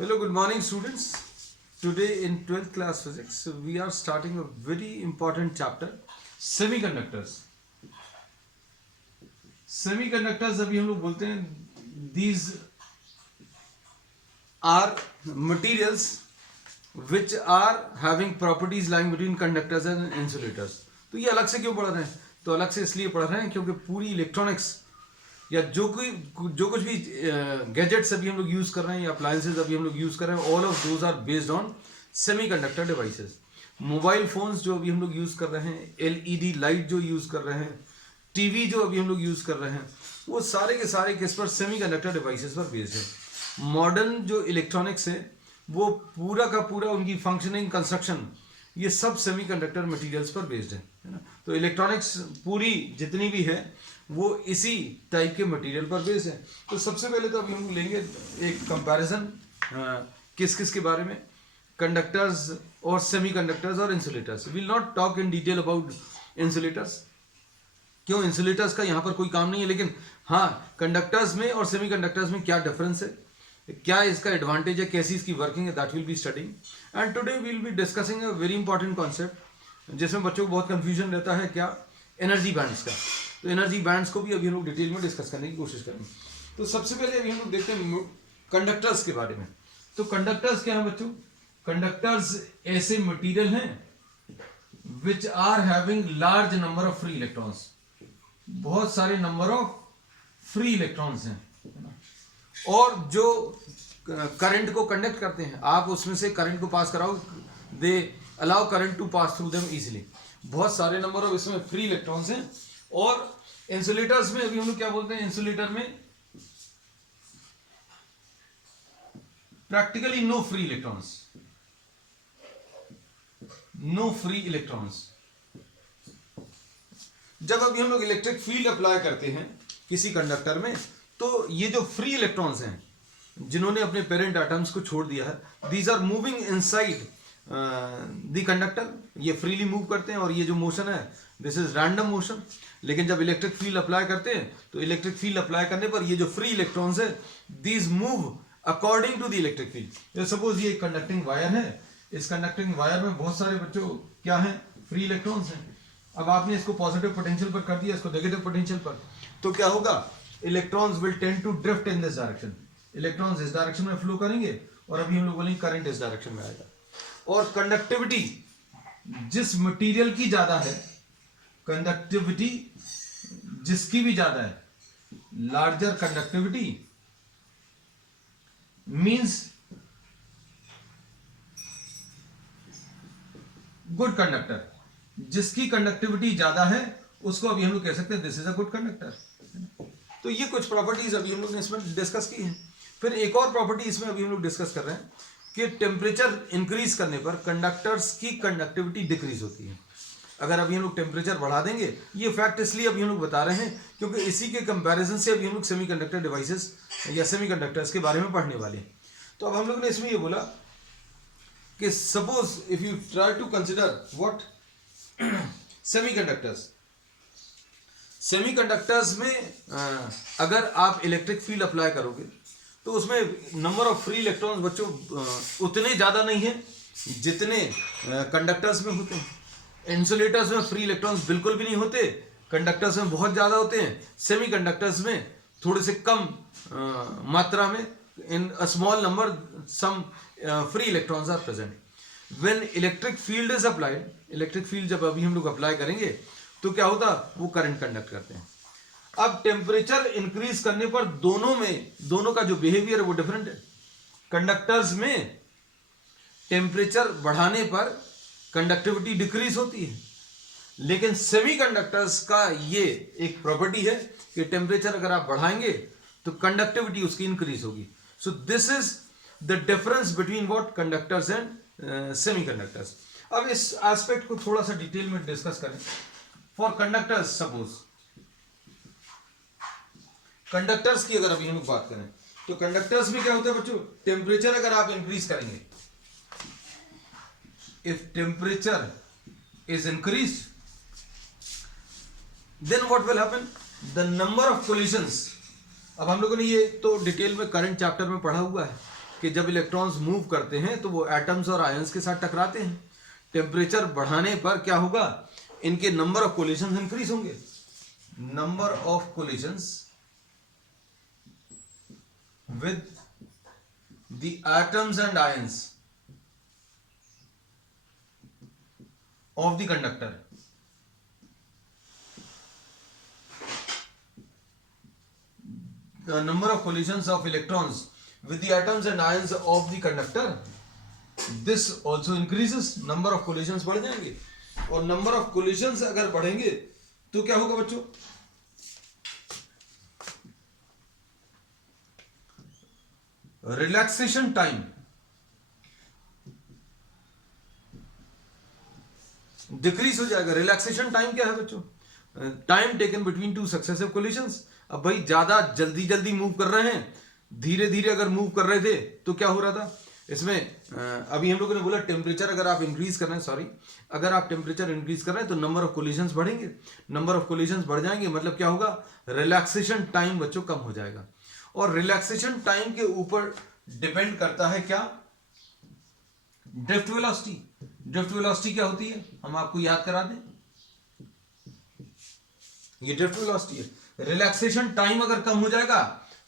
Hello, good morning, students. Today in 12th class physics, we are starting a very important chapter, semiconductors. Semiconductors अभी हम लोग बोलते हैं these are materials which are having properties lying between conductors and insulators. तो ये अलग से क्यों पढ़ रहे हैं? तो अलग से इसलिए पढ़ रहे हैं क्योंकि पूरी इलेक्ट्रॉनिक्स या जो कुछ भी गैजेट्स अभी हम लोग यूज कर रहे हैं या अप्लायंसेज अभी हम लोग यूज कर रहे हैं, all of those are based on semiconductor devices. Mobile phones जो अभी हम लोग यूज कर रहे हैं, एलईडी लाइट जो यूज कर रहे हैं, टीवी जो अभी हम लोग यूज कर रहे हैं, वो सारे के सारे किस पर? सेमीकंडक्टर डिवाइसेस पर बेस्ड है. मॉडर्न जो इलेक्ट्रॉनिक्स है वो पूरा का पूरा उनकी फंक्शनिंग कंस्ट्रक्शन ये सब सेमीकंडक्टर मटेरियल्स पर बेस्ड है ना. तो इलेक्ट्रॉनिक्स पूरी जितनी भी है वो इसी टाइप के मटेरियल पर बेस्ड है. तो सबसे पहले तो अभी हम लेंगे एक कंपैरिजन किस किस के बारे में, कंडक्टर्स और सेमीकंडक्टर्स और insulators. Will not talk in detail about insulators. क्यों? इंसुलेटर्स का यहाँ पर कोई काम नहीं है, लेकिन हाँ कंडक्टर्स में और सेमीकंडक्टर्स में क्या डिफरेंस है, क्या इसका एडवांटेज है, कैसी इसकी वर्किंग है, that will be studying. And today we will be discussing a very important concept जिसमें बच्चों को बहुत कंफ्यूजन रहता है, क्या? एनर्जी बैंड्स का. तो एनर्जी बैंड्स को भी अभी हम लोग डिटेल में डिस्कस करने की कोशिश करेंगे. तो सबसे पहले अभी हम लोग देखते हैं कंडक्टर्स के बारे में. तो कंडक्टर्स क्या है बच्चों? कंडक्टर्स ऐसे मटेरियल हैं which are having large number of free electrons. बहुत सारे नंबर ऑफ फ्री इलेक्ट्रॉन्स हैं और जो करंट को कंडक्ट करते हैं, आप उसमें से करंट को पास कराओ, they allow current to pass through them easily. बहुत सारे नंबर ऑफ इसमें फ्री इलेक्ट्रॉन्स हैं. और इंसुलेटर्स में अभी हम लोग क्या बोलते हैं? इंसुलेटर में practically no free electrons. No free electrons. जब अभी हम लोग इलेक्ट्रिक फील्ड अप्लाई करते हैं किसी कंडक्टर में, तो ये जो फ्री इलेक्ट्रॉन्स हैं जिन्होंने अपने पेरेंट एटम्स को छोड़ दिया है, these are moving inside the conductor. ये फ्रीली मूव करते हैं और ये जो मोशन है दिस इज रैंडम मोशन. लेकिन जब इलेक्ट्रिक फील्ड अप्लाई करते हैं तो इलेक्ट्रिक फील्ड अप्लाई करने पर ये जो फ्री इलेक्ट्रॉन्स है these move according to the electric field. Suppose ये कंडक्टिंग वायर है, इस कंडक्टिंग वायर में बहुत सारे बच्चों क्या है? फ्री इलेक्ट्रॉन्स हैं. अब आपने इसको पॉजिटिव पोटेंशियल पर कर दिया, इसको नेगेटिव पोटेंशियल पर, तो क्या होगा? Electrons will tend to drift in this direction. Electrons इस डायरेक्शन में फ्लो करेंगे और अभी हम लोग बोलेंगे करंट इस डायरेक्शन में आएगा. और कंडक्टिविटी जिस मटेरियल की ज्यादा है, कंडक्टिविटी जिसकी भी ज्यादा है, larger conductivity means good conductor. जिसकी कंडक्टिविटी ज्यादा है उसको अभी हम लोग कह सकते हैं this is a good conductor. तो ये कुछ प्रॉपर्टीज अभी हम लोग ने इसमें डिस्कस की हैं. फिर एक और प्रॉपर्टी इसमें अभी हम लोग डिस्कस कर रहे हैं कि टेम्परेचर इंक्रीज करने पर कंडक्टर्स की कंडक्टिविटी डिक्रीज होती है. अगर अभी हम लोग टेम्परेचर बढ़ा देंगे, ये फैक्ट इसलिए अभी हम लोग बता रहे हैं क्योंकि इसी के कंपैरिजन से अभी हम लोग सेमीकंडक्टर डिवाइसेस या सेमीकंडक्टर्स के बारे में पढ़ने वाले हैं. तो अब हम लोग ने इसमें ये बोला कि suppose if you try to consider what semiconductors. Semiconductors में अगर आप इलेक्ट्रिक फील्ड अप्लाई करोगे तो उसमें नंबर ऑफ फ्री इलेक्ट्रॉन्स बच्चों उतने ज़्यादा नहीं है जितने कंडक्टर्स में होते हैं. इंसुलेटर्स में फ्री इलेक्ट्रॉन्स बिल्कुल भी नहीं होते, कंडक्टर्स में बहुत ज़्यादा होते हैं. सेमीकंडक्टर्स में थोड़े से कम मात्रा में, in a small number some free electrons are present. When electric field is applied, electric field जब अभी हम लोग अप्लाई करेंगे तो क्या होता? वो करंट कंडक्ट करते हैं. अब टेम्परेचर इंक्रीज करने पर दोनों का जो बिहेवियर है वो डिफरेंट है. कंडक्टर्स में टेम्परेचर बढ़ाने पर कंडक्टिविटी डिक्रीज होती है, लेकिन सेमीकंडक्टर्स का ये एक प्रॉपर्टी है कि टेम्परेचर अगर आप बढ़ाएंगे तो कंडक्टिविटी उसकी इंक्रीज होगी. सो this is the difference between what conductors and semiconductors. अब इस एस्पेक्ट को थोड़ा सा डिटेल में डिस्कस करें. फॉर कंडक्टर्स, सपोज कंडक्टर्स की अगर अभी हम लोग बात करें तो कंडक्टर्स में क्या होता है बच्चों? टेम्परेचर अगर आप इंक्रीज करेंगे, if temperature is increase then what will happen? The number of collisions. अब हम लोगों ने ये तो डिटेल में करंट चैप्टर में पढ़ा हुआ है कि जब इलेक्ट्रॉन्स मूव करते हैं तो वो एटम्स और आयंस के साथ टकराते हैं। टेम्परेचर बढ़ाने पर क्या होगा, इनके नंबर ऑफ कोलिशंस इंक्रीज होंगे। Number of collisions with the atoms and ions of the conductor the number of collisions of electrons with the atoms and ions of the conductor, this also increases, number of collisions बढ़ जाएंगे। और number of collisions अगर बढ़ेंगे तो क्या होगा बच्चों, relaxation time decrease हो जाएगा। रिलैक्सेशन टाइम क्या है बच्चों, time taken between two successive collisions. अब भाई ज्यादा जल्दी जल्दी मूव कर रहे हैं, धीरे धीरे अगर मूव कर रहे थे तो क्या हो रहा था इसमें, अभी हम लोगों ने बोला टेम्परेचर अगर आप इंक्रीज कर रहे हैं, सॉरी, अगर आप टेम्परेचर इंक्रीज कर रहे हैं तो नंबर ऑफ कोलिशंस बढ़ेंगे। नंबर ऑफ कोलिशंस बढ़ जाएंगे मतलब क्या होगा, रिलैक्सेशन टाइम बच्चों कम हो जाएगा। और रिलैक्सेशन टाइम के ऊपर डिपेंड करता है क्या, ड्रिफ्ट वेलोसिटी। ड्रिफ्ट वेलोसिटी क्या होती है, हम आपको याद करा दें, ये ड्रिफ्ट वेलोसिटी है। रिलैक्सेशन टाइम अगर कम हो जाएगा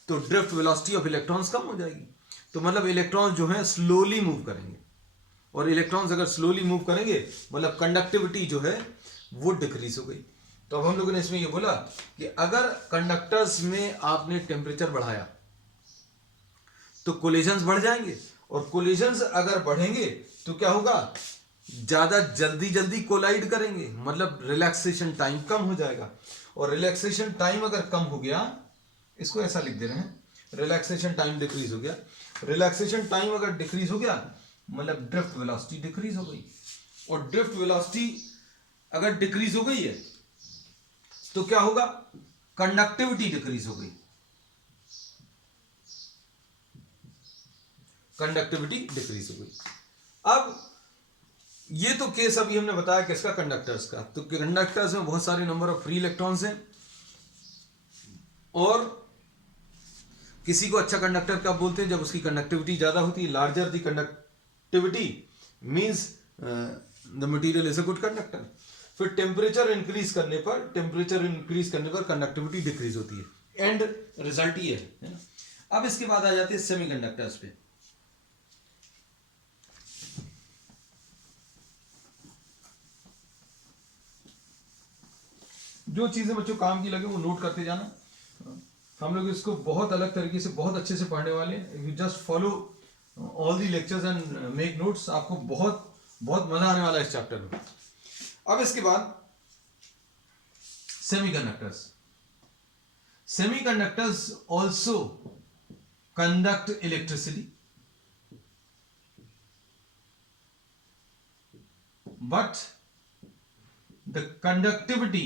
तो ड्रिफ्ट वेलोसिटी ऑफ इलेक्ट्रॉन्स कम हो जाएगी। तो मतलब इलेक्ट्रॉन्स जो है स्लोली मूव करेंगे, और इलेक्ट्रॉन्स अगर स्लोली मूव करेंगे मतलब कंडक्टिविटी जो है वो डिक्रीज हो गई। तो अब हम लोगों ने इसमें ये बोला कि अगर कंडक्टर्स में आपने टेम्परेचर बढ़ाया तो कोलिजन्स बढ़ जाएंगे, और कोलिजन्स अगर बढ़ेंगे तो क्या होगा, ज्यादा जल्दी जल्दी कोलाइड करेंगे, मतलब रिलैक्सेशन टाइम कम हो जाएगा। और रिलैक्सेशन टाइम अगर कम हो गया, इसको ऐसा लिख दे रहे हैं, रिलैक्सेशन टाइम डिक्रीज हो गया। रिलैक्सेशन टाइम अगर डिक्रीज हो गया मतलब ड्रिफ्ट वेलोसिटी डिक्रीज हो गई। और ड्रिफ्ट वेलोसिटी अगर डिक्रीज हो गई है तो क्या होगा, कंडक्टिविटी डिक्रीज हो गई, कंडक्टिविटी डिक्रीज हो गई। अब ये तो केस अभी हमने बताया किसका, कंडक्टर्स का। तो कंडक्टर्स में बहुत सारे नंबर ऑफ फ्री इलेक्ट्रॉन्स हैं, और किसी को अच्छा कंडक्टर कब बोलते हैं, जब उसकी कंडक्टिविटी ज्यादा होती है। Larger the conductivity means the material is a good conductor. फिर टेम्परेचर इंक्रीज करने पर कंडक्टिविटी डिक्रीज होती है। एंड रिजल्ट ये है ना। अब इसके बाद आ जाते हैं सेमीकंडक्टर्स पे। जो चीजें बच्चों काम की लगे वो नोट करते जाना। हम लोग इसको बहुत अलग तरीके से बहुत अच्छे से पढ़ने वाले हैं। You just follow all the lectures and make notes, आपको बहुत बहुत मजा आने वाला है इस चैप्टर में। अब इसके बाद semiconductors. Semiconductors also conduct electricity, but the conductivity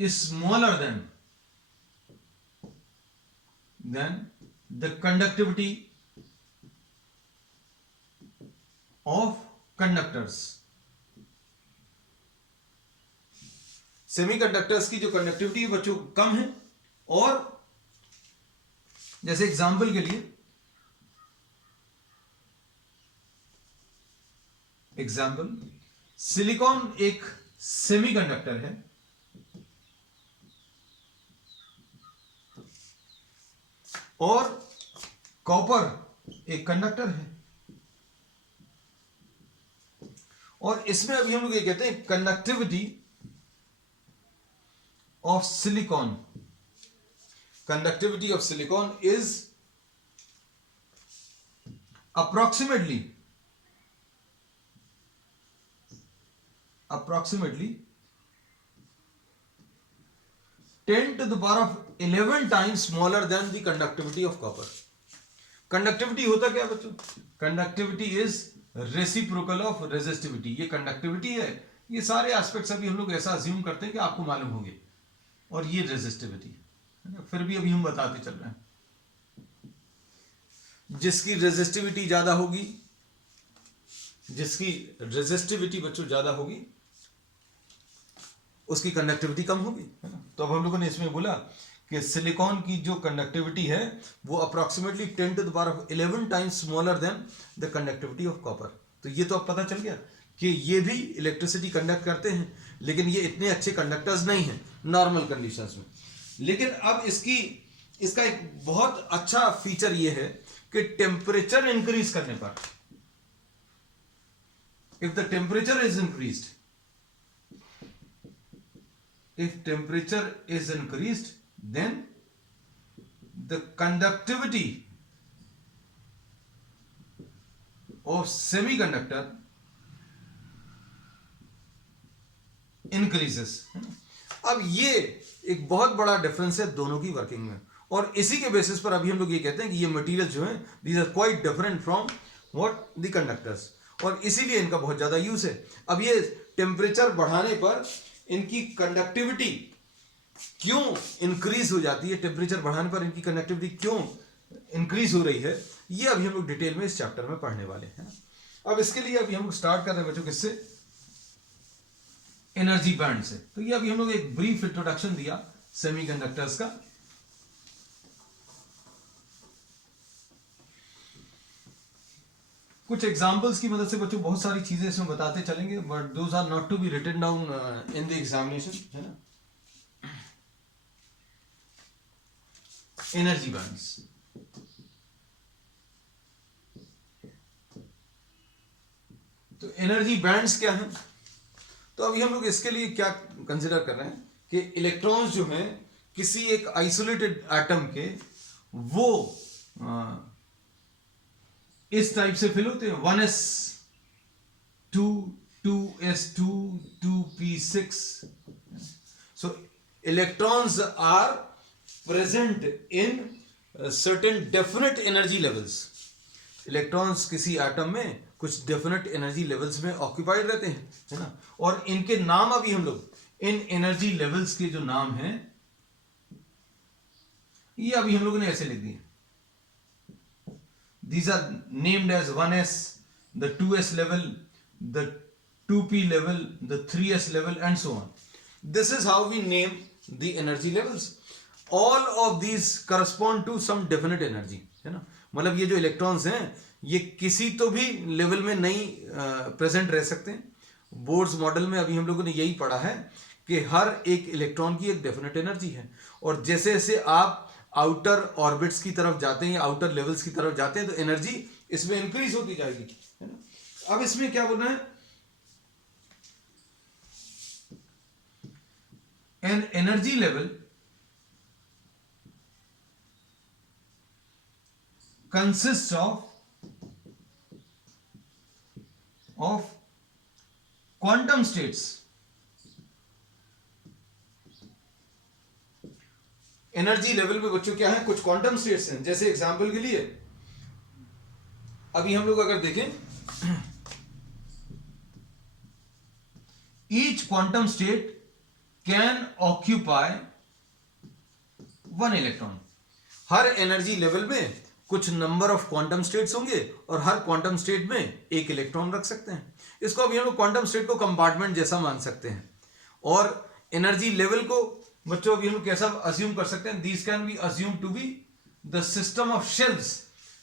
is smaller than the conductivity of conductors. Semiconductors की जो कंडक्टिविटी है बच्चों कम है, और जैसे एग्जांपल के लिए, एग्जांपल सिलिकॉन एक सेमीकंडक्टर है, और कॉपर एक कंडक्टर है। और इसमें अभी हम लोग ये कहते हैं conductivity of silicon, conductivity of silicon is approximately 10 to the power of 11 times smaller than the conductivity of copper. Conductivity होता क्या बच्चों, conductivity is reciprocal of resistivity. ये कंडक्टिविटी है, ये सारे एस्पेक्ट्स अभी हम लोग ऐसा अज्यूम करते हैं कि आपको मालूम होंगे, और ये रेजिस्टिविटी है ना, फिर भी अभी हम बताते चल रहे हैं। जिसकी रेजिस्टिविटी ज्यादा होगी, जिसकी रेजिस्टिविटी बच्चों ज्यादा होगी, उसकी कंडक्टिविटी कम होगी, है ना। तो अब हम लोगों ने इसमें बोला कि सिलिकॉन की जो कंडक्टिविटी है वो approximately 10 to the power of 11 times smaller than the conductivity of copper. तो ये तो अब पता चल गया कि ये भी इलेक्ट्रिसिटी कंडक्ट करते हैं, लेकिन ये इतने अच्छे कंडक्टर्स नहीं हैं नॉर्मल कंडीशंस में। लेकिन अब इसका एक बहुत अच्छा फीचर ये है कि टेम्परेचर इंक्रीज करने पर, if the temperature is increased, if temperature is increased, then the conductivity of semiconductor increases। अब ये एक बहुत बड़ा डिफरेंस है दोनों की वर्किंग में, और इसी के बेसिस पर अभी हम लोग ये कहते हैं कि ये मटेरियल जो है these are quite different from what the conductors, और इसीलिए इनका बहुत ज्यादा यूज है। अब ये टेम्परेचर बढ़ाने पर इनकी कंडक्टिविटी क्यों इंक्रीज हो जाती है, टेम्परेचर बढ़ाने पर इनकी कंडक्टिविटी क्यों इंक्रीज हो रही है, ये अभी हम लोग डिटेल में इस चैप्टर में पढ़ने वाले हैं। अब इसके लिए अभी हम लोग स्टार्ट कर रहे हैं बच्चों किससे, एनर्जी बैंड से। तो ये अभी हम लोग एक ब्रीफ इंट्रोडक्शन दिया सेमीकंडक्टर्स का। कुछ एग्जाम्पल्स की मदद से बच्चों बहुत सारी चीजें इसमें बताते चलेंगे, but those are not to be written down in the examination, है ना। एनर्जी बैंड्स, तो एनर्जी बैंड्स क्या हैं? तो अभी हम लोग इसके लिए क्या कंसिडर कर रहे हैं कि इलेक्ट्रॉन्स जो हैं किसी एक आइसोलेटेड एटम के, वो इस टाइप से फिल होते हैं 1s2 2s2 2p6। so electrons are present in certain definite energy levels। Electrons किसी एटम में कुछ डेफिनेट एनर्जी लेवल्स में ऑक्यूपाइड रहते हैं, है ना। और इनके नाम अभी हम लोग इन एनर्जी लेवल्स के जो नाम हैं ये अभी हम लोगों ने ऐसे लिख दिए। These are named as 1s, the 2s level, the 2p level, the 3s level, and so on. This is how we name the energy levels. All of these correspond to some definite energy, है ना। मतलब ये जो electrons हैं ये किसी तो भी लेवल में नहीं प्रेजेंट रह सकते हैं। बोर्ड्स मॉडल में अभी हम लोगों ने यही पढ़ा है कि हर एक इलेक्ट्रॉन की एक डेफिनेट एनर्जी है, और जैसे जैसे आप आउटर ऑर्बिट्स की तरफ जाते हैं या आउटर लेवल्स की तरफ जाते हैं तो एनर्जी इसमें इंक्रीज होती जाएगी, है ना। अब इसमें क्या बोलना है, an energy level consists of quantum states। Energy level पे बच्चों क्या है, कुछ क्वांटम स्टेट्स हैं। जैसे एग्जांपल के लिए अभी हम लोग अगर देखें, each quantum state can occupy 1 electron. Her energy level में कुछ नंबर ऑफ क्वांटम स्टेट्स होंगे और हर क्वांटम स्टेट में एक इलेक्ट्रॉन रख सकते हैं। इसको अभी हम लोग क्वांटम स्टेट को कंपार्टमेंट जैसा मान सकते हैं, और एनर्जी लेवल को बच्चों अभी हम लोग कैसा अज्यूम कर सकते हैं, these can be assume to be the system of shelves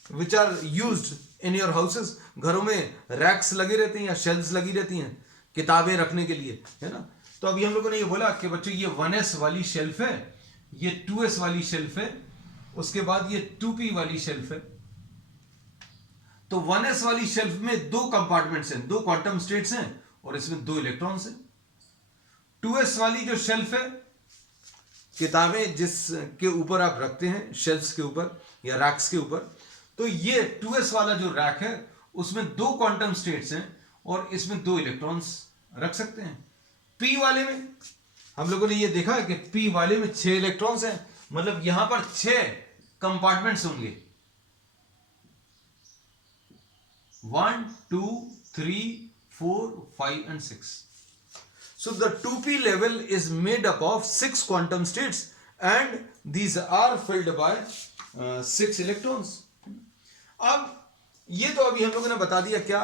which are used in your houses. घरों में रैक्स लगे रहते हैं या शेल्व्स लगी रहती हैं किताबें रखने के लिए, है ना। तो अभी हम लोगों ने ये बोला कि बच्चों ये 1s वाली शेल्फ है, ये 2s वाली शेल्फ है, उसके बाद ये 2p वाली शेल्फ है। तो 1s वाली शेल्फ में 2 कंपार्टमेंट्स हैं, 2 क्वांटम स्टेट्स हैं और इसमें 2 इलेक्ट्रॉन्स हैं। 2s वाली जो शेल्फ है, किताबें जिसके ऊपर आप रखते हैं शेल्फ्स के ऊपर या रैक्स के ऊपर, तो ये 2s वाला जो रैक है उसमें 2 क्वांटम स्टेट्स हैं और इसमें 2 इलेक्ट्रॉन्स रख सकते हैं। p वाले में हम लोगों ने ये देखा है कि p वाले में 6 इलेक्ट्रॉन्स हैं, मतलब यहां पर 6 कंपार्टमेंट्स होंगे, 1 2 3 4 5 and 6। So the 2p level is made up of 6 quantum states and these are filled by 6 electrons। अब ये तो अभी हम लोगों ने बता दिया क्या,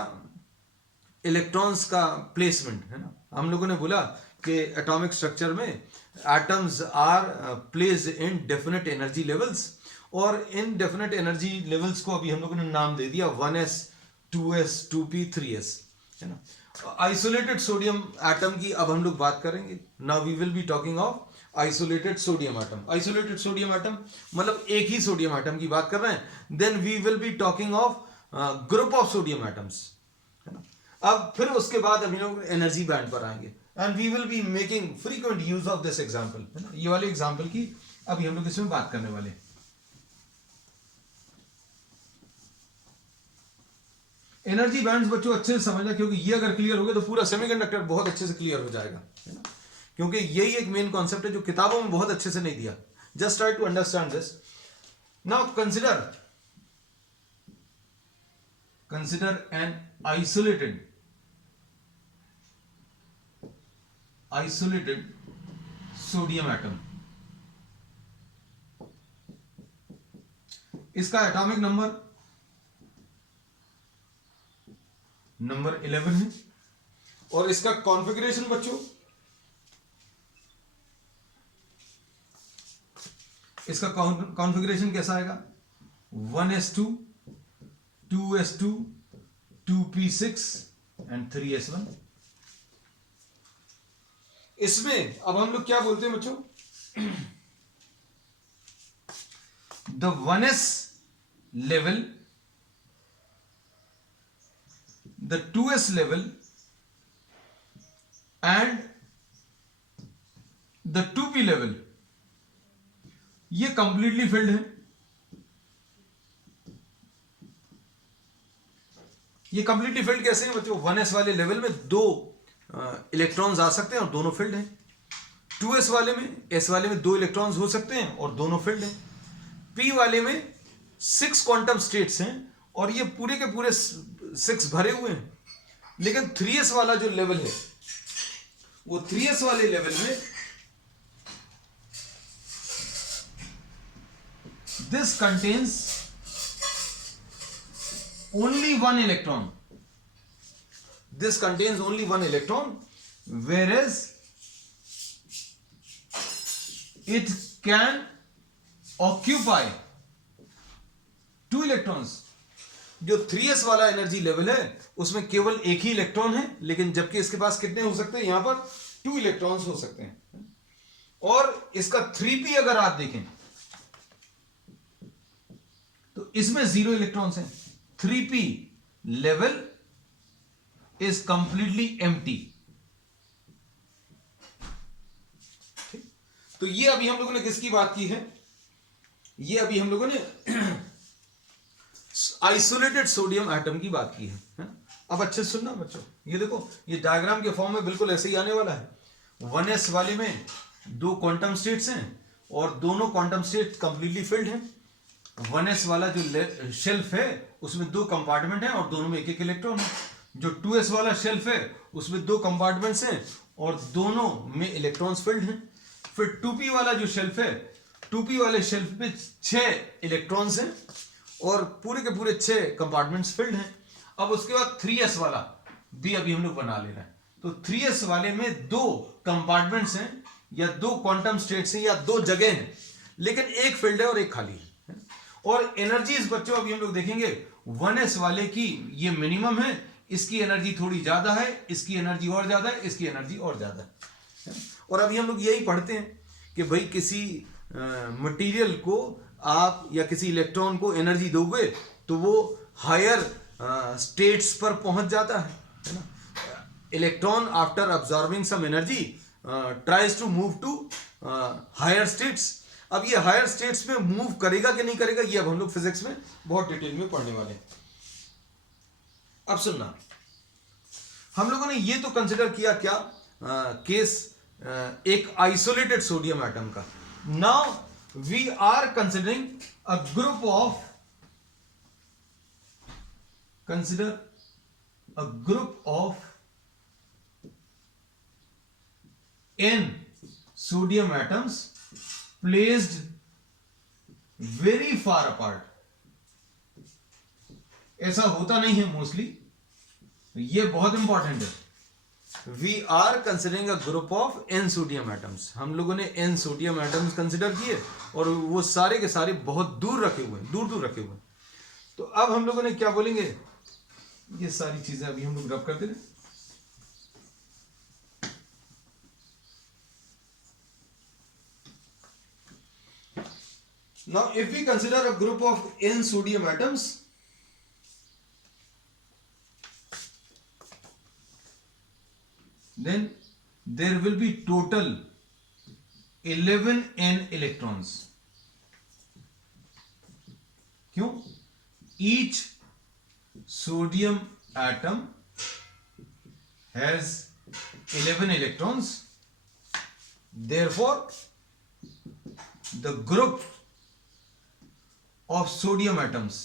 इलेक्ट्रॉन्स का प्लेसमेंट, है ना। हम लोगों ने बोला कि एटॉमिक स्ट्रक्चर में atoms are placed in definite energy levels, और इन डेफिनेट एनर्जी लेवल्स को अभी हम लोगों ने नाम दे दिया 1s 2s 2p 3s, है ना। आइसोलेटेड सोडियम एटम की अब हम लोग बात करेंगे। Now we will be talking of isolated sodium atom. Isolated sodium atom मतलब एक ही सोडियम एटम की बात कर रहे हैं। Then we will be talking of group of sodium atoms, है ना। अब फिर उसके बाद हम लोग एनर्जी बैंड पर आएंगे and we will be making frequent use of this example, है ना। ये वाले एग्जांपल की अभी हम लोग इसमें बात करने वाले हैं। एनर्जी बैंड्स बच्चों अच्छे से समझना, क्योंकि ये अगर क्लियर हो गया तो पूरा सेमीकंडक्टर बहुत अच्छे से क्लियर हो जाएगा, है ना। क्योंकि यही एक मेन कॉन्सेप्ट है जो किताबों में बहुत अच्छे से नहीं दिया। Just try to understand this. Now consider an isolated sodium atom. इसका एटॉमिक नंबर 11 है और इसका कॉन्फ़िगरेशन बच्चों, इसका कॉन्फ़िगरेशन कैसा आएगा? 1s2 2s2 2p6 and 3s1। इसमें अब हम लोग क्या बोलते हैं बच्चों? The 1s level, the 2s level and the 2p level ये कंप्लीटली फिल्ड है। ये कंप्लीटली फिल्ड कैसे है बच्चों? 1s वाले लेवल में दो इलेक्ट्रॉन्स आ सकते हैं और दोनों फिल्ड हैं। 2s वाले में, s वाले में दो इलेक्ट्रॉन्स हो सकते हैं और दोनों फिल्ड हैं। p वाले में 6 क्वांटम स्टेट्स हैं और ये पूरे के पूरे 6 भरे हुए हैं। लेकिन 3s वाला जो लेवल है, वो 3s वाले लेवल में this contains only one electron. This contains only one electron, whereas it can occupy 2 electrons. जो 3s वाला एनर्जी लेवल है उसमें केवल एक ही इलेक्ट्रॉन है, लेकिन जबकि इसके पास कितने हो सकते हैं? यहां पर 2 इलेक्ट्रॉन्स हो सकते हैं। और इसका 3p अगर आप देखें तो इसमें 0 इलेक्ट्रॉन्स हैं। 3p level is completely empty. तो ये अभी हम लोगों ने किसकी बात की है? ये अभी हम लोगों ने आइसोलेटेड सोडियम एटम की बात की है। अब अच्छे से सुनना बच्चों, ये देखो, ये डायग्राम के फॉर्म में बिल्कुल ऐसे ही आने वाला है। 1s वाले में दो क्वांटम स्टेट्स हैं और दोनों क्वांटम स्टेट कंप्लीटली फिल्ड हैं। 1s वाला जो शेल्फ है उसमें दो कंपार्टमेंट हैं और दोनों में एक एक इलेक्ट्रॉन है। जो 2s वाला शेल्फ है उसमें दो कंपार्टमेंट्स हैं और दोनों में इलेक्ट्रॉन्स फिल्ड हैं। फिर 2p वाला जो शेल्फ है, 2p वाले शेल्फ पे 6 इलेक्ट्रॉन्स हैं और पूरे के पूरे 6 कंपार्टमेंट्स फिल्ड हैं। अब उसके बाद 3s वाला भी अभी हम लोग बना ले रहे हैं। तो 3s वाले में दो कंपार्टमेंट्स हैं या दो क्वांटम स्टेट्स हैं या दो जगह हैं, लेकिन एक फील्ड है और एक खाली है। और एनर्जीज बच्चों अभी हम लोग देखेंगे 1s वाले की ये मिनिमम है, इसकी एनर्जी थोड़ी ज्यादा है, इसकी एनर्जी और ज्यादा है, इसकी एनर्जी और ज्यादा है। और अभी हम लोग यही पढ़ते हैं कि भाई किसी मटेरियल को आप या किसी इलेक्ट्रॉन को एनर्जी दोगे तो वो हायर स्टेट्स पर पहुंच जाता है ना। Electron after absorbing some energy tries to move to higher states. अब ये हायर स्टेट्स में मूव करेगा कि नहीं करेगा, ये अब हम लोग फिजिक्स में बहुत डिटेल में पढ़ने वाले हैं। अब सुनना, हम लोगों ने ये तो कंसिडर किया क्या केस एक आइसोलेटेड सोडियम एटम का। Now we are considering a group of, consider a group of n sodium atoms placed very far apart। ऐसा होता नहीं है मोस्टली, ये बहुत इंपॉर्टेंट है। We are considering a group of n sodium atoms. हम लोगों ने n सोडियम एटम्स कंसिडर किए और वो सारे के सारे बहुत दूर रखे हुए हैं, दूर दूर रखे हुए हैं। तो अब हम लोगों ने क्या बोलेंगे, ये सारी चीजें अभी हम लोग रब करते हैं। Now if we consider a group of n sodium atoms, then there will be total 11 n electrons. क्यों? Each sodium atom has 11 electrons. Therefore, the group of sodium atoms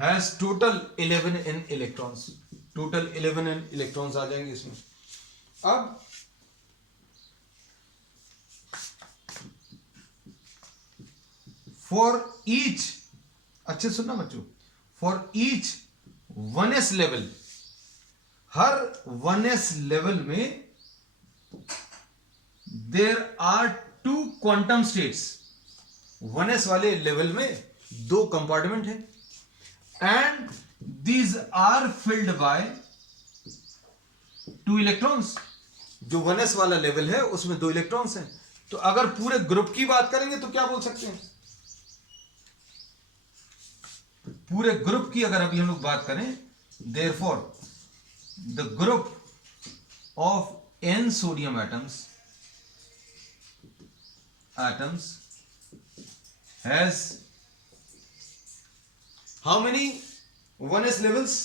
has total 11 n electrons. Total 11 n electrons आ जाएंगे इसमें। अब for each, अच्छे सुनना बच्चों, for each 1s level, हर 1s level में there are 2 quantum states. 1s वाले लेवल में 2 कंपार्टमेंट है and these are filled by 2 electrons. जो 1s वाला लेवल है उसमें 2 इलेक्ट्रॉन्स हैं। तो अगर पूरे ग्रुप की बात करेंगे तो क्या बोल सकते हैं, पूरे ग्रुप की अगर अभी हम लोग बात करें, therefore the group of n sodium atoms has how many 1s levels?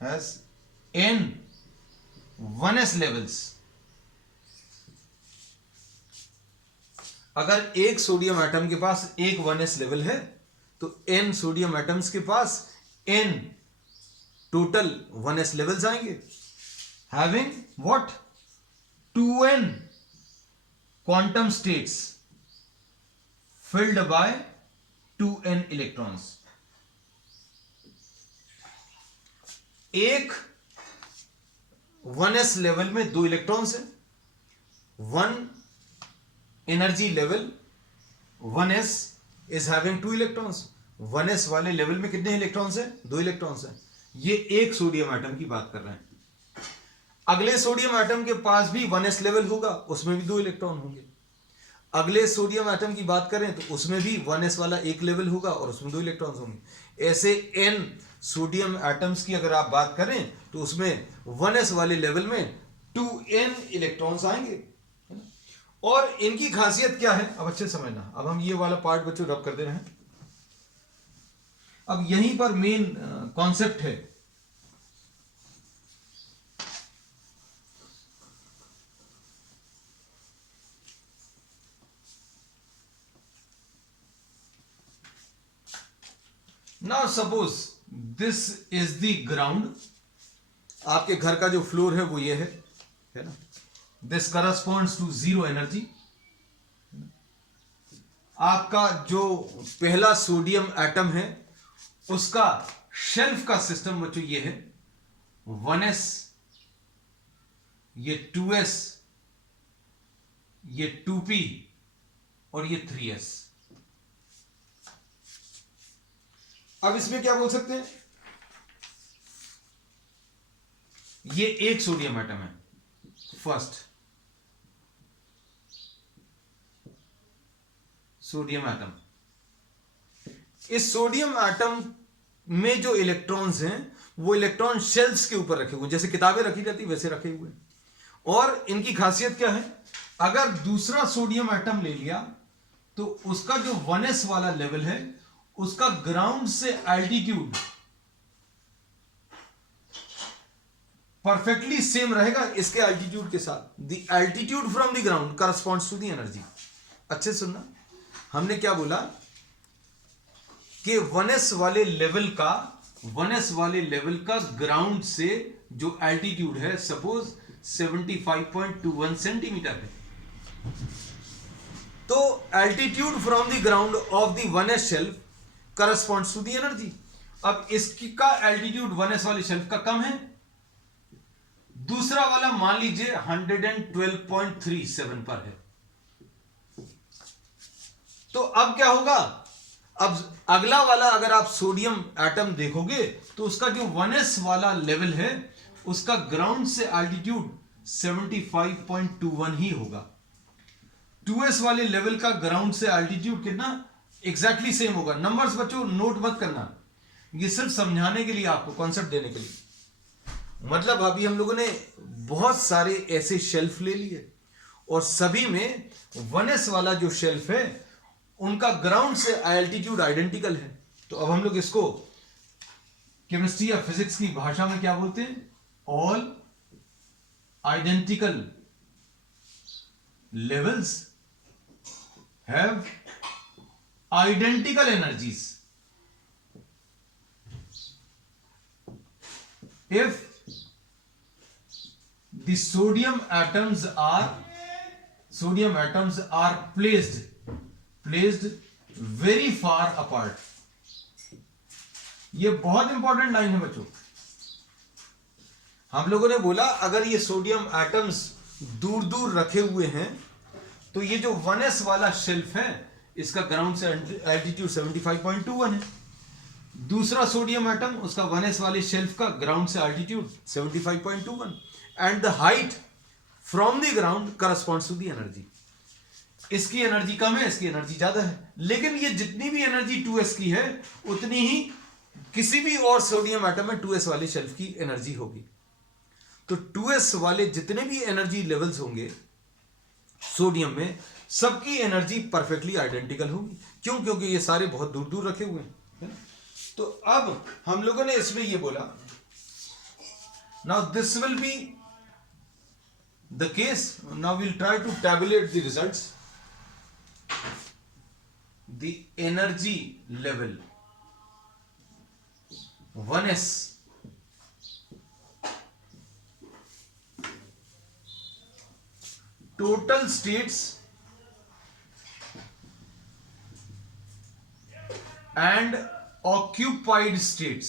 Has n 1s levels. अगर एक सोडियम एटम के पास एक 1s लेवल है तो n सोडियम एटम्स के पास n टोटल 1s लेवल्स आएंगे, having what 2n quantum states filled by 2n electrons. एक 1s level में 2 इलेक्ट्रॉन्स हैं। 1 energy level 1s is having 2 electrons. 1s वाले लेवल में कितने इलेक्ट्रॉन्स हैं? 2 इलेक्ट्रॉन्स हैं। ये एक सोडियम एटम की बात कर रहे हैं। अगले सोडियम एटम के पास भी 1s लेवल होगा, उसमें भी 2 इलेक्ट्रॉन होंगे। अगले सोडियम एटम की बात करें तो उसमें भी 1s वाला एक लेवल होगा और उसमें 2 इलेक्ट्रॉन्स होंगे। ऐसे n सोडियम एटम्स की अगर आप बात करें तो उसमें 1s वाले लेवल में 2n इलेक्ट्रॉन्स आएंगे। और इनकी खासियत क्या है, अब अच्छे समझना। अब हम ये वाला पार्ट बच्चों रब कर दे रहे हैं। अब यहीं पर मेन कॉन्सेप्ट है। Now suppose this is the ground. आपके घर का जो फ्लोर है वो ये है ना। This corresponds to 0 energy. आपका जो पहला सोडियम एटम है उसका शेल्फ का सिस्टम बच्चों ये है 1s, ये 2s, ये 2p और ये 3s। अब इसमें क्या बोल सकते हैं, ये एक सोडियम एटम है फर्स्ट सोडियम एटम। इस सोडियम एटम में जो इलेक्ट्रॉन्स हैं वो इलेक्ट्रॉन शेल्स के ऊपर रखे हुए, जैसे किताबें रखी जाती वैसे रखे हुए। और इनकी खासियत क्या है, अगर दूसरा सोडियम एटम ले लिया तो उसका जो 1s वाला लेवल है उसका ग्राउंड से एल्टीट्यूड परफेक्टली सेम रहेगा इसके एल्टीट्यूड के साथ। The altitude from the ground corresponds to the energy. अच्छे सुनना, हमने क्या बोला कि 1s वाले लेवल का ग्राउंड से जो एल्टीट्यूड है सपोज 75.21 सेंटीमीटर है। तो altitude from the ground of the 1s shelf corresponds to the energy. अब इसका एल्टीट्यूड 1s वाली शेल्फ का कम है, दूसरा वाला मान लीजिए 112.37 पर है। तो अब क्या होगा, अब अगला वाला अगर आप सोडियम एटम देखोगे तो उसका जो 1s वाला लेवल है उसका ग्राउंड से एल्टीट्यूड 75.21 ही होगा। 2s वाले लेवल का ग्राउंड से एल्टीट्यूड कितना एग्जैक्टली सेम होगा। नंबर्स बच्चों नोट मत करना, ये सिर्फ समझाने के लिए, आपको कॉन्सेप्ट देने के लिए। मतलब अभी हम लोगों ने बहुत सारे ऐसे शेल्फ ले लिए और सभी में 1s वाला जो शेल्फ है उनका ग्राउंड से एल्टीट्यूड आइडेंटिकल है। तो अब हम लोग इसको केमिस्ट्री या फिजिक्स की भाषा में क्या बोलते हैं, all identical levels have identical energies if the sodium atoms are placed very far apart। ये बहुत इंपॉर्टेंट लाइन है बच्चों। हम लोगों ने बोला अगर ये सोडियम एटम्स दूर दूर रखे हुए हैं तो ये जो 1s वाला शेल्फ है इसका ग्राउंड से एल्टीट्यूड 75.21 है, दूसरा सोडियम एटम उसका 1s वाले शेल्फ का ग्राउंड से altitude 75.21 and the height from the ground corresponds to the energy. इसकी एनर्जी कम है, इसकी एनर्जी ज्यादा है, लेकिन ये जितनी भी एनर्जी 2s की है उतनी ही किसी भी और सोडियम एटम में 2s वाले शेल्फ की एनर्जी होगी। तो 2s वाले जितने भी एनर्जी लेवल्स होंगे सोडियम में सबकी एनर्जी परफेक्टली आइडेंटिकल होगी। क्यों? क्योंकि ये सारे बहुत दूर दूर रखे हुए हैं। तो अब हम लोगों ने इसमें ये बोला, now this will be the case, now will try to tabulate the results. The energy level 1s total states and occupied states।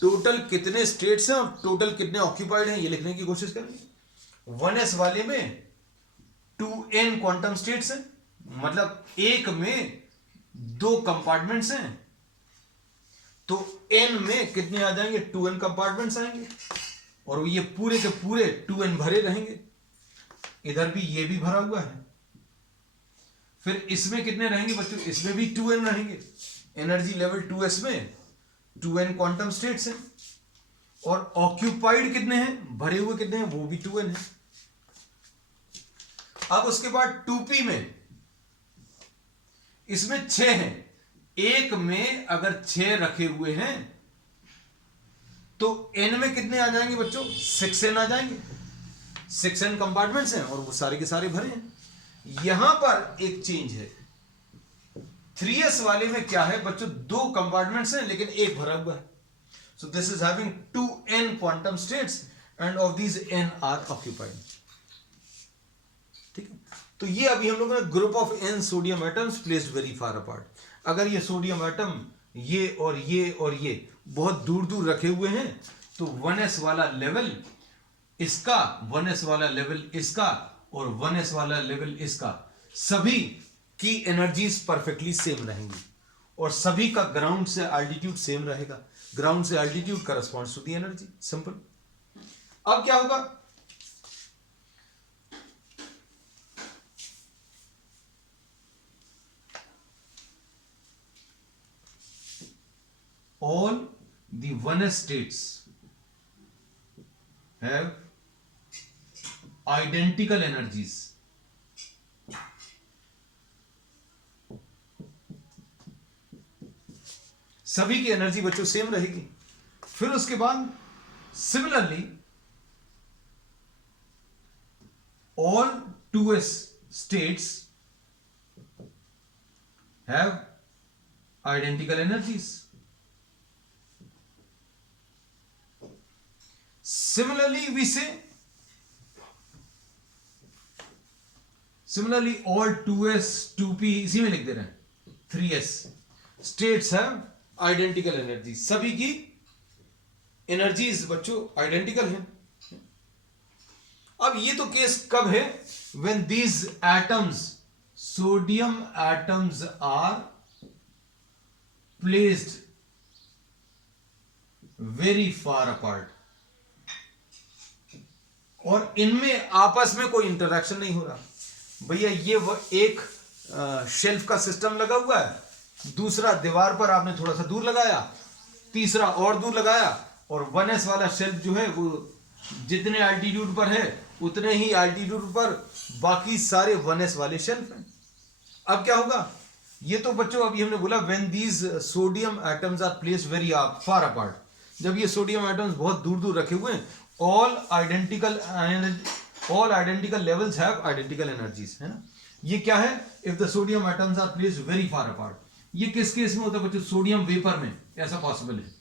Total कितने स्टेट्स हैं और टोटल कितने ऑक्यूपाइड हैं ये लिखने की कोशिश करेंगे। 1s वाले में 2n क्वांटम स्टेट्स हैं, मतलब एक में 2 कंपार्टमेंट्स हैं, तो n में कितने आ जाएंगे, 2n कंपार्टमेंट्स आएंगे और ये पूरे के पूरे 2n भरे रहेंगे। इधर भी ये भी भरा हुआ है। फिर इसमें कितने रहेंगे बच्चों, इसमें भी 2n रहेंगे। एनर्जी लेवल 2s में 2n क्वांटम स्टेट्स हैं और ऑक्यूपाइड कितने हैं, भरे हुए कितने हैं, वो भी 2n है। अब उसके बाद 2p में इसमें 6 हैं, एक में अगर 6 रखे हुए हैं तो n में कितने आ जाएंगे बच्चों, 6n आ जाएंगे। 6n कंपार्टमेंट्स हैं और वो सारे के सारे भरे हैं। यहां पर एक चेंज है, 3s वाले में क्या है बच्चों, 2 कंपार्टमेंट्स हैं लेकिन एक भरा हुआ है। So this is having 2n quantum states and of these n are occupied. ठीक है, तो ये अभी हम लोगों ने group of n sodium atoms placed very far apart. अगर ये सोडियम एटम ये और ये और ये बहुत दूर दूर रखे हुए हैं तो 1s वाला लेवल इसका, 1s वाला लेवल इसका और 1s वाला लेवल इसका, सभी की एनर्जीज परफेक्टली सेम रहेंगी और सभी का ग्राउंड से एल्टीट्यूड सेम रहेगा। ग्राउंड से altitude corresponds to the energy, simple. अब क्या होगा, all the 1s states have identical energies। सभी की एनर्जी बच्चों सेम रहेगी। फिर उसके बाद similarly all 2s states have identical energies। Similarly we say similarly all 2s 2p इसी में लिख दे रहे हैं 3s states have identical energy, सभी की एनर्जीज बच्चों आइडेंटिकल है। अब ये तो केस कब है, when these atoms sodium atoms are placed very far apart, और इनमें आपस में कोई इंटरेक्शन नहीं हो रहा। भैया ये एक शेल्फ का सिस्टम लगा हुआ है, दूसरा दीवार पर आपने थोड़ा सा दूर लगाया, तीसरा और दूर लगाया, और 1s वाला शेल्फ जो है वो जितने एल्टीट्यूड पर है उतने ही एल्टीट्यूड पर बाकी सारे 1s वाले शेल्फ हैं। अब क्या होगा, ये तो बच्चों अभी हमने बोला when these sodium atoms are placed very far apart, जब ये सोडियम एटम्स बहुत दूर दूर रखे हुए हैं, all identical levels have identical energies, है ना। ये क्या है, if the sodium atoms are placed very far apart, ये किस केस में होता है बच्चों, सोडियम वेपर में ऐसा पॉसिबल है।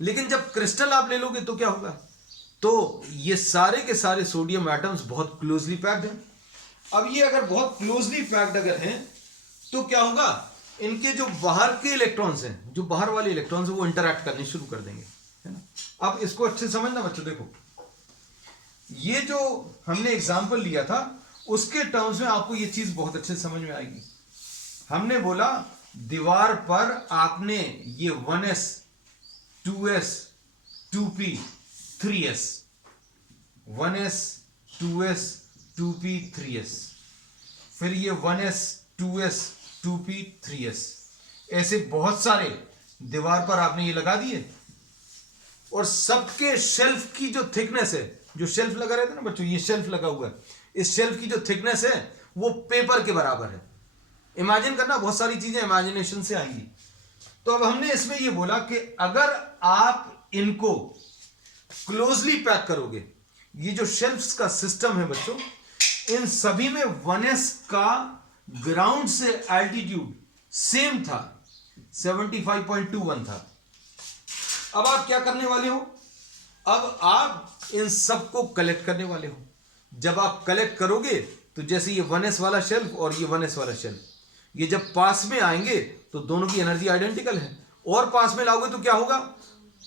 लेकिन जब क्रिस्टल आप ले लोगे तो क्या होगा, तो ये सारे के सारे सोडियम एटम्स बहुत क्लोजली पैक्ड हैं। अब ये अगर बहुत क्लोजली पैक्ड अगर हैं तो क्या होगा, इनके जो बाहर के इलेक्ट्रॉन्स हैं, जो बाहर वाले इलेक्ट्रॉन्स हैं वो इंटरैक्ट करने शुरू कर देंगे, है ना। अब इसको अच्छे से समझना बच्चों, देखो ये जो हमने एग्जांपल लिया था उसके टर्म्स में आपको ये चीज बहुत अच्छे से समझ में आएगी। हमने बोला दीवार पर आपने ये 1s 2s 2p 3s 1s 2s 2p 3s, फिर ये 1s 2s 2p 3s, ऐसे बहुत सारे दीवार पर आपने ये लगा दिए, और सबके शेल्फ की जो थिकनेस है, जो शेल्फ लगा रहता है ना बच्चों, ये शेल्फ लगा हुआ है, इस शेल्फ की जो थिकनेस है वो पेपर के बराबर है। इमेजिन करना, बहुत सारी चीजें इमेजिनेशन से आएंगी। तो अब हमने इसमें ये बोला कि अगर आप इनको क्लोजली पैक करोगे, ये जो शेल्फ्स का सिस्टम है बच्चों, इन सभी में 1s का ग्राउंड से एल्टीट्यूड सेम था, 75.21 था। अब आप क्या करने वाले हो, अब आप इन सबको कलेक्ट करने वाले हो। जब आप कलेक्ट करोगे तो जैसे ये 1s वाला शेल्फ और ये 1s वाला शेल्फ, ये जब पास में आएंगे तो दोनों की एनर्जी आइडेंटिकल है, और पास में लाओगे तो क्या होगा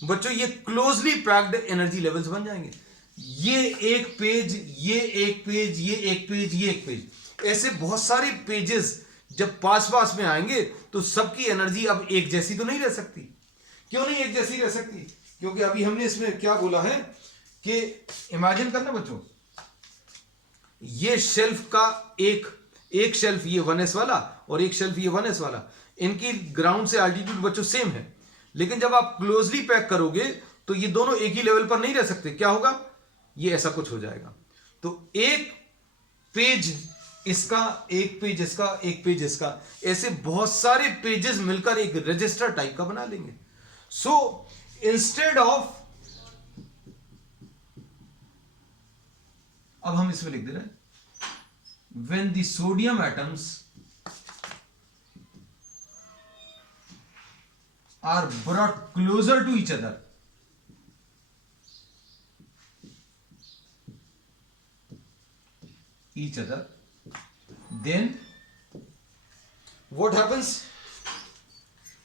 बच्चों, ये क्लोजली पैक्ड एनर्जी लेवल्स बन जाएंगे। ये एक पेज, ये एक पेज, ये एक पेज, ये एक पेज, ऐसे बहुत सारे पेजेस जब पास पास में आएंगे तो सबकी एनर्जी अब एक जैसी तो नहीं रह सकती। क्यों नहीं एक जैसी रह सकती, क्योंकि अभी हमने इसमें क्या बोला है कि इमेजिन करना बच्चों, ये शेल्फ का एक शेल्फ ये 1s वाला और एक शेल्फ ये 1s वाला, इनकी ग्राउंड से एल्टीट्यूड बच्चों सेम है, लेकिन जब आप क्लोजली पैक करोगे तो ये दोनों एक ही लेवल पर नहीं रह सकते। क्या होगा, ये ऐसा कुछ हो जाएगा। तो एक पेज इसका, एक पेज इसका, एक पेज इसका, ऐसे बहुत सारे पेजेस मिलकर एक रजिस्टर टाइप का बना लेंगे। सो इंस्टेड ऑफ, अब हम इसमें लिख दे रहे हैं when the sodium atoms are brought closer to each other, then what happens,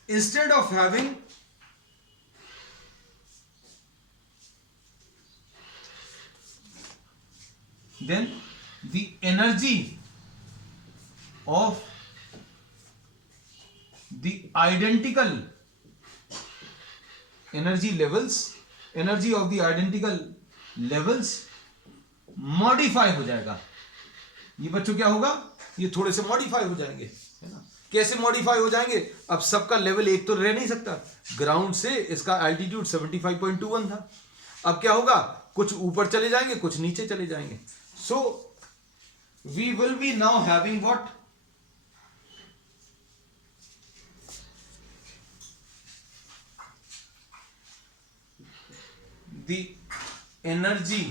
instead of having then the energy of the identical energy levels, energy of the identical levels modify हो जाएगा। ये बच्चों क्या होगा, ये थोड़े से मॉडिफाई हो जाएंगे, है ना। कैसे मॉडिफाई हो जाएंगे, अब सबका लेवल एक तो रह नहीं सकता, ग्राउंड से इसका एल्टीट्यूड 75.21 था, अब क्या होगा, कुछ ऊपर चले जाएंगे, कुछ नीचे चले जाएंगे। सो we will be now having what, the energy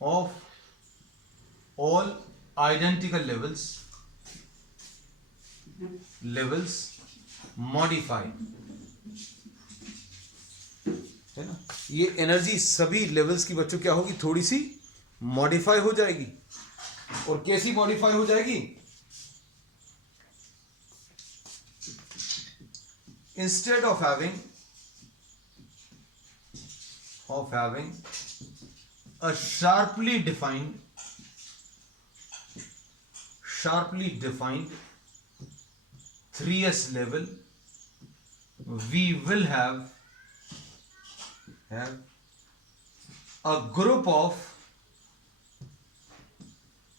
of all identical levels modify, है ना। ये एनर्जी सभी लेवल्स की बच्चों क्या होगी, थोड़ी सी मॉडिफाई हो जाएगी। और कैसी मॉडिफाई हो जाएगी? Instead of having a sharply defined 3s level, we will have a group of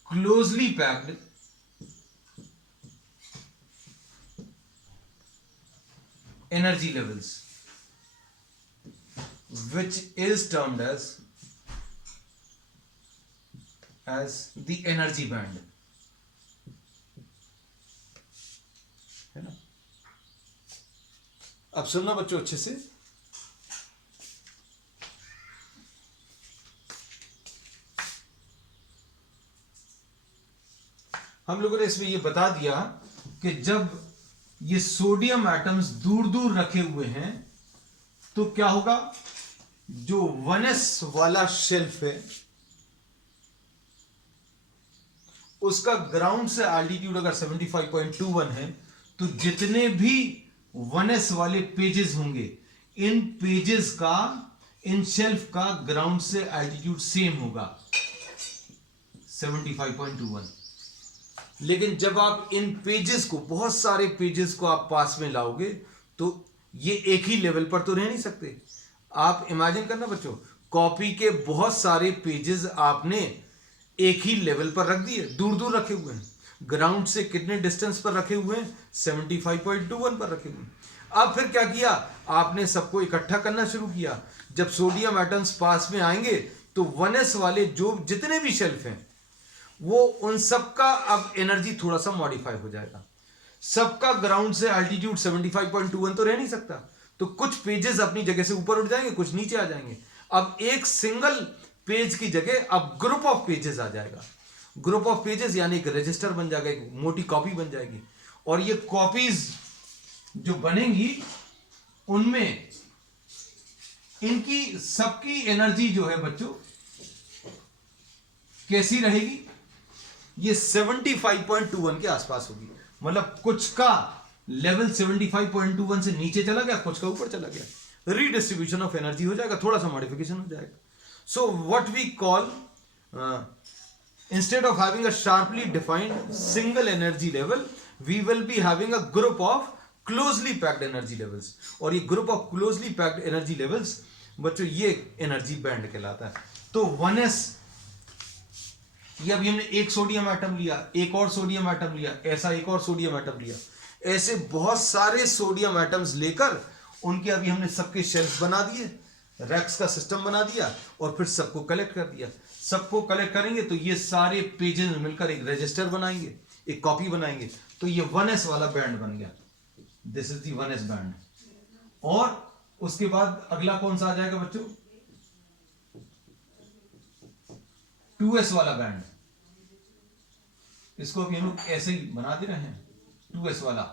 closely packed energy levels, which is termed as the energy band, है ना? अब सुनना बच्चों अच्छे से। हम लोगों ने इसमें ये बता दिया कि जब ये सोडियम एटम्स दूर दूर रखे हुए हैं तो क्या होगा? जो 1s वाला शेल्फ है उसका ग्राउंड से एल्टीट्यूड अगर 75.21 है तो जितने भी 1s वाले पेजेस होंगे, इन पेजेस का, इन शेल्फ का ग्राउंड से एल्टीट्यूड सेम होगा 75.21। लेकिन जब आप इन पेजेस को, बहुत सारे पेजेस को आप पास में लाओगे तो ये एक ही लेवल पर तो रह नहीं सकते। आप इमेजिन करना बच्चों, कॉपी के बहुत सारे पेजेस आपने एक ही लेवल पर रख दिए, दूर दूर रखे हुए हैं। ग्राउंड से कितने डिस्टेंस पर रखे हुए हैं? 75.21 पर रखे हुए हैं। अब फिर क्या किया? आपने सबको इकट्ठा करना शुरू किया। जब सोडियम एटम्स पास में आएंगे तो 1s वाले जो जितने भी शेल्फ हैं वो उन सबका अब एनर्जी थोड़ा सा मॉडिफाई हो जाएगा। सबका ग्राउंड से एल्टीट्यूड 75.21 तो रह नहीं सकता, तो कुछ पेजेस अपनी जगह से ऊपर उठ जाएंगे, कुछ नीचे आ जाएंगे। अब एक सिंगल पेज की जगह अब ग्रुप ऑफ पेजेस आ जाएगा। ग्रुप ऑफ पेजेस यानी एक रजिस्टर बन जाएगा, एक मोटी कॉपी बन जाएगी। और ये कॉपीज जो बनेंगी उनमें इनकी सबकी एनर्जी जो है बच्चों कैसी रहेगी? ये 75.21 के आसपास होगी। मतलब कुछ का लेवल 75.21 से नीचे चला गया, कुछ का ऊपर चला गया। रीडिस्ट्रीब्यूशन ऑफ एनर्जी हो जाएगा, थोड़ा सा मॉडिफिकेशन हो जाएगा। So what we call instead of having a sharply defined single energy level, we will be having a group of closely packed energy levels. और ये group of closely packed energy levels बच्चों ये energy band कहलाता है। तो 1s, ये अभी हमने एक सोडियम एटम लिया, एक और सोडियम एटम लिया, ऐसा एक और सोडियम एटम लिया, ऐसे बहुत सारे सोडियम एटम्स लेकर उनके अभी हमने सबके शेल्फ बना दिए, रैक्स का सिस्टम बना दिया और फिर सबको कलेक्ट कर दिया। सबको कलेक्ट करेंगे तो ये सारे पेजेस मिलकर एक रजिस्टर बनाएंगे, एक कॉपी बनाएंगे। तो ये 1s वाला बैंड बन गया, this is the 1s band. और उसके बाद अगला कौन सा आ जाएगा बच्चों? 2s वाला बैंड। इसको अभी हम लोग ऐसे ही बना दे रहे हैं, 2s वाला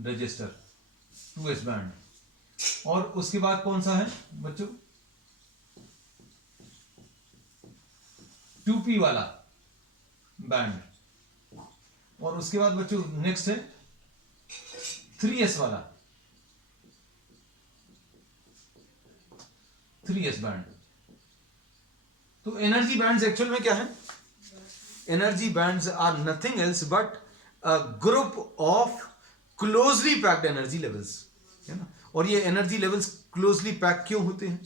रजिस्टर, 2s बैंड। और उसके बाद कौन सा है बच्चों? 2p वाला बैंड। और उसके बाद बच्चों नेक्स्ट है 3s वाला, 3s बैंड। तो एनर्जी बैंड्स एक्चुअल में क्या है? Energy bands are nothing else but a group of closely packed energy levels, है ना। और ये एनर्जी लेवल्स क्लोजली पैक क्यों होते हैं?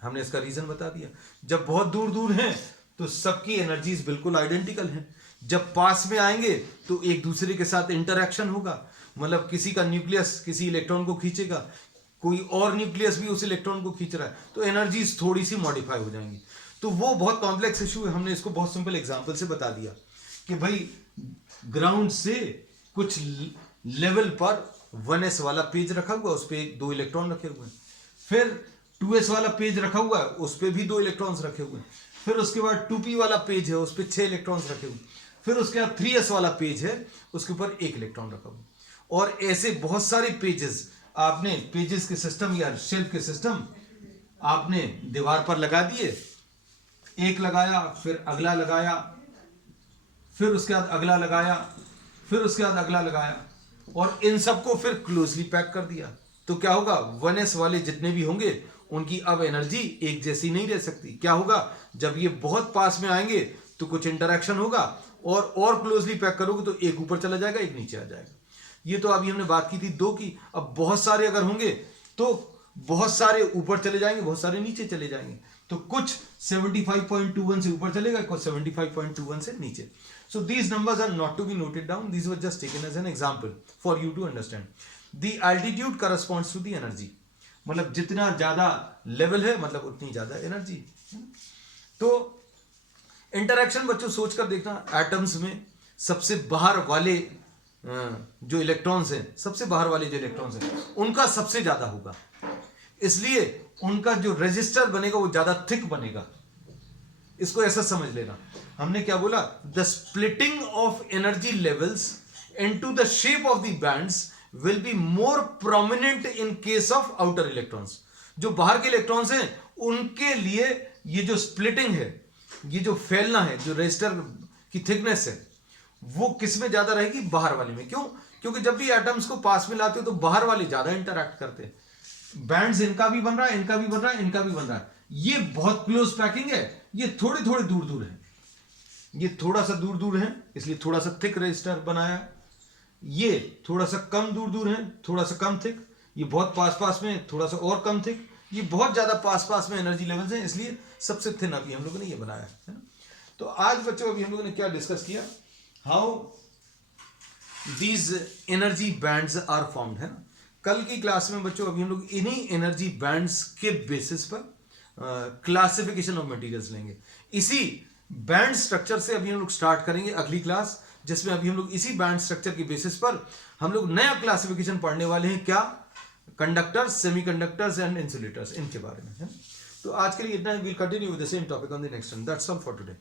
हमने इसका रीजन बता दिया। जब बहुत दूर दूर हैं तो सबकी एनर्जीज बिल्कुल आइडेंटिकल हैं। जब पास में आएंगे तो एक दूसरे के साथ इंटरैक्शन होगा, मतलब किसी का न्यूक्लियस किसी इलेक्ट्रॉन को खींचेगा, कोई और न्यूक्लियस भी उस इलेक्ट्रॉन को खींच रहा है, तो एनर्जीज थोड़ी सी मॉडिफाई हो जाएंगी। तो वो बहुत कॉम्प्लेक्स इशू है। हमने इसको बहुत सिंपल एग्जांपल से बता दिया कि भाई ग्राउंड से कुछ लेवल पर 1s वाला पेज रखा हुआ, उस पर 2 इलेक्ट्रॉन रखे हुए हैं। फिर 2s वाला पेज रखा हुआ है, उस पर भी 2 इलेक्ट्रॉन्स रखे हुए हैं। फिर उसके बाद 2p वाला पेज है, उस पर 6 इलेक्ट्रॉन्स रखे हुए। फिर उसके बाद 3s वाला पेज है, उसके ऊपर 1 इलेक्ट्रॉन रखा हुआ। और ऐसे बहुत सारे पेजेस आपने, पेजेस के सिस्टम या शेल्फ के सिस्टम आपने दीवार पर लगा दिए, एक लगाया, फिर अगला लगाया, फिर उसके बाद अगला लगाया, फिर उसके बाद अगला लगाया, और इन सबको फिर क्लोजली पैक कर दिया। तो क्या होगा, 1s वाले जितने भी होंगे उनकी अब एनर्जी एक जैसी नहीं रह सकती। क्या होगा, जब ये बहुत पास में आएंगे तो कुछ इंटरेक्शन होगा, और क्लोजली पैक करोगे तो एक ऊपर चला जाएगा, एक नीचे आ जाएगा। ये तो अभी हमने बात की थी 2 की। अब बहुत सारे अगर होंगे तो बहुत सारे ऊपर चले जाएंगे, बहुत सारे नीचे चले जाएंगे। तो कुछ 75.21 से ऊपर चलेगा, कुछ 75.21 से नीचे। So these numbers are not to be noted down. These were just taken as an example for you to understand. The altitude corresponds to the energy. मतलब जितना ज्यादा लेवल है मतलब उतनी ज्यादा एनर्जी। तो इंटरेक्शन बच्चों सोच कर देखना, एटम्स में सबसे बाहर वाले जो इलेक्ट्रॉन्स हैं, सबसे बाहर वाले जो इलेक्ट्रॉन्स हैं उनका सबसे ज्यादा होगा, इसलिए उनका जो रेजिस्टर बनेगा वो ज्यादा थिक बनेगा। इसको ऐसा समझ लेना, हमने क्या बोला, the splitting of energy levels into the shape of the bands will be more prominent in case of outer electrons. जो बाहर के इलेक्ट्रॉन्स हैं उनके लिए ये जो स्प्लिटिंग है, ये जो फैलना है, जो रेजिस्टर की थिकनेस है, वो किस में ज्यादा रहेगी, बाहर वाले में। क्यों? क्योंकि जब भी एटम्स को पास में लाते हो तो बाहर वाले ज्यादा इंटरैक्ट करते हैं। बैंड्स इनका भी बन रहा है, इनका भी बन रहा है, इनका भी बन रहा है। ये बहुत क्लोज पैकिंग है, ये थोड़े थोड़े दूर दूर है, ये थोड़ा सा दूर दूर है, इसलिए थोड़ा सा थिक रेजिस्टर बनाया। ये थोड़ा सा कम दूर दूर है, थोड़ा सा कम थिक। ये बहुत पास पास में, थोड़ा सा और कम थिक। ये बहुत ज्यादा पास पास में एनर्जी लेवल्स हैं, इसलिए सबसे थिन अभी हम लोगों ने ये बनाया है ना। तो आज बच्चों अभी हम लोगों ने क्या डिस्कस किया, how these energy bands are formed, है ना। कल की क्लास में बच्चों अभी हम लोग इन्हीं एनर्जी बैंड्स के बेसिस पर क्लासिफिकेशन ऑफ मटेरियल्स लेंगे। इसी बैंड स्ट्रक्चर से अभी हम लोग स्टार्ट करेंगे अगली क्लास, जिसमें अभी हम लोग इसी बैंड स्ट्रक्चर की बेसिस पर हम लोग नया क्लासिफिकेशन पढ़ने वाले हैं। क्या? कंडक्टर्स, सेमीकंडक्टर्स एंड इंसुलेटर्स, इनके बारे में है। तो आज के लिए इतना ही। Will continue with the same topic on the next one. That's all for today.